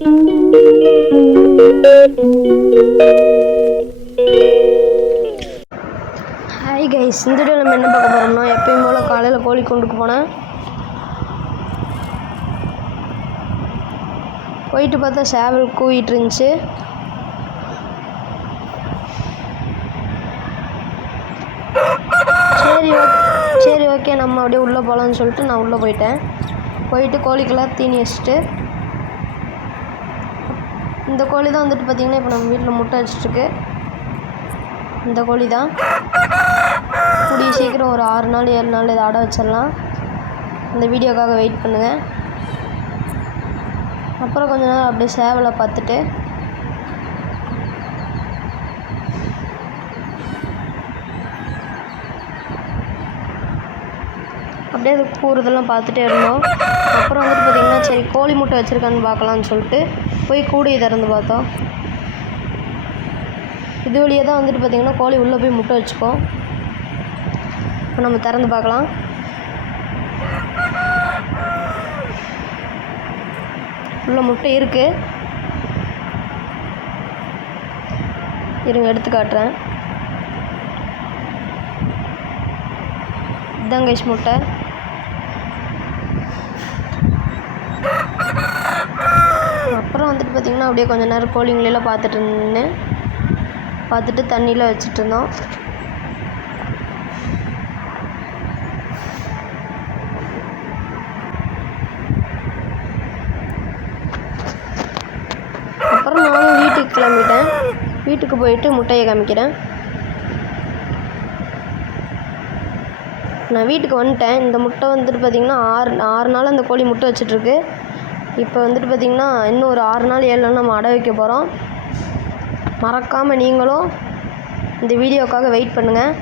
Hi guys, இந்த video நம்ம என்ன பார்க்க போகிறோம்னா, எப்பயும் போல் காலையில் கோழி கொண்டுக்கு போனேன். போயிட்டு பார்த்தா சேவல் கூவிட்டு இருந்துச்சு. சரி ஓகே நம்ம அப்படியே உள்ளே போகலான்னு சொல்லிட்டு நான் உள்ளே போயிட்டு கோழிக்கெல்லாம் தீனி வச்சுட்டு, இந்த கோழி தான் வந்துட்டு பார்த்திங்கன்னா இப்போ நம்ம வீட்டில் முட்டை வச்சிட்ருக்கு. இந்த கோழி தான் கூடிய சீக்கிரம் ஒரு 6 நாள் 7 நாள் இதை அடை வச்சிடலாம். இந்த வீடியோக்காக வெயிட் பண்ணுங்கள். அப்புறம் கொஞ்ச நேரம் அப்படியே சேவலை பார்த்துட்டு அப்படியே அது கூறுதெல்லாம் பார்த்துட்டே இருந்தோம். அப்புறம் வந்துட்டு பார்த்திங்கன்னா சரி கோழி முட்டை வச்சுருக்கான்னு பார்க்கலான்னு சொல்லிட்டு போய் கூடையை திறந்து பார்த்தோம். இது வழியாக தான் வந்துட்டு பார்த்திங்கன்னா கோழி உள்ளே போய் முட்டை வச்சுப்போம். இப்போ நம்ம திறந்து பார்க்கலாம். உள்ள முட்டை இருக்குது. இருங்க எடுத்து காட்டுறேன். இதுதான் கைஸ் முட்டை. அப்புறம் வந்துட்டு பார்த்திங்கன்னா அப்படியே கொஞ்சம் நேரம் கோழிங்களெல்லாம் பார்த்துட்டு தண்ணியில் வச்சுட்டு இருந்தோம். அப்புறம் நானும் வீட்டுக்கு கிளம்பிட்டேன். வீட்டுக்கு போயிட்டு முட்டையை காமிக்கிறேன். நான் வீட்டுக்கு வந்துட்டேன். இந்த முட்டை வந்துட்டு பார்த்திங்கன்னா 6 நாள் அந்த கோழி முட்டை வச்சிட்ருக்கு. இப்போ வந்துட்டு பார்த்திங்கன்னா இன்னும் ஒரு 6 நாள் 7 நாள் நம்ம அடை வைக்க போகிறோம். மறக்காமல் நீங்களும் இந்த வீடியோக்காக வெயிட் பண்ணுங்கள்.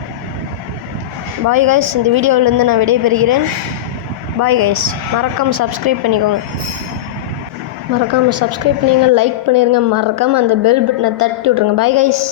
பாய் கைஸ், இந்த வீடியோவிலேருந்து நான் விடைபெறுகிறேன். Bye guys. மறக்காமல் சப்ஸ்கிரைப் பண்ணிக்கோங்க. மறக்காமல் சப்ஸ்கிரைப் பண்ணிங்க, லைக் பண்ணிடுங்க, மறக்காமல் அந்த பெல் பட்டனை தட்டி விட்ருங்க. Bye guys.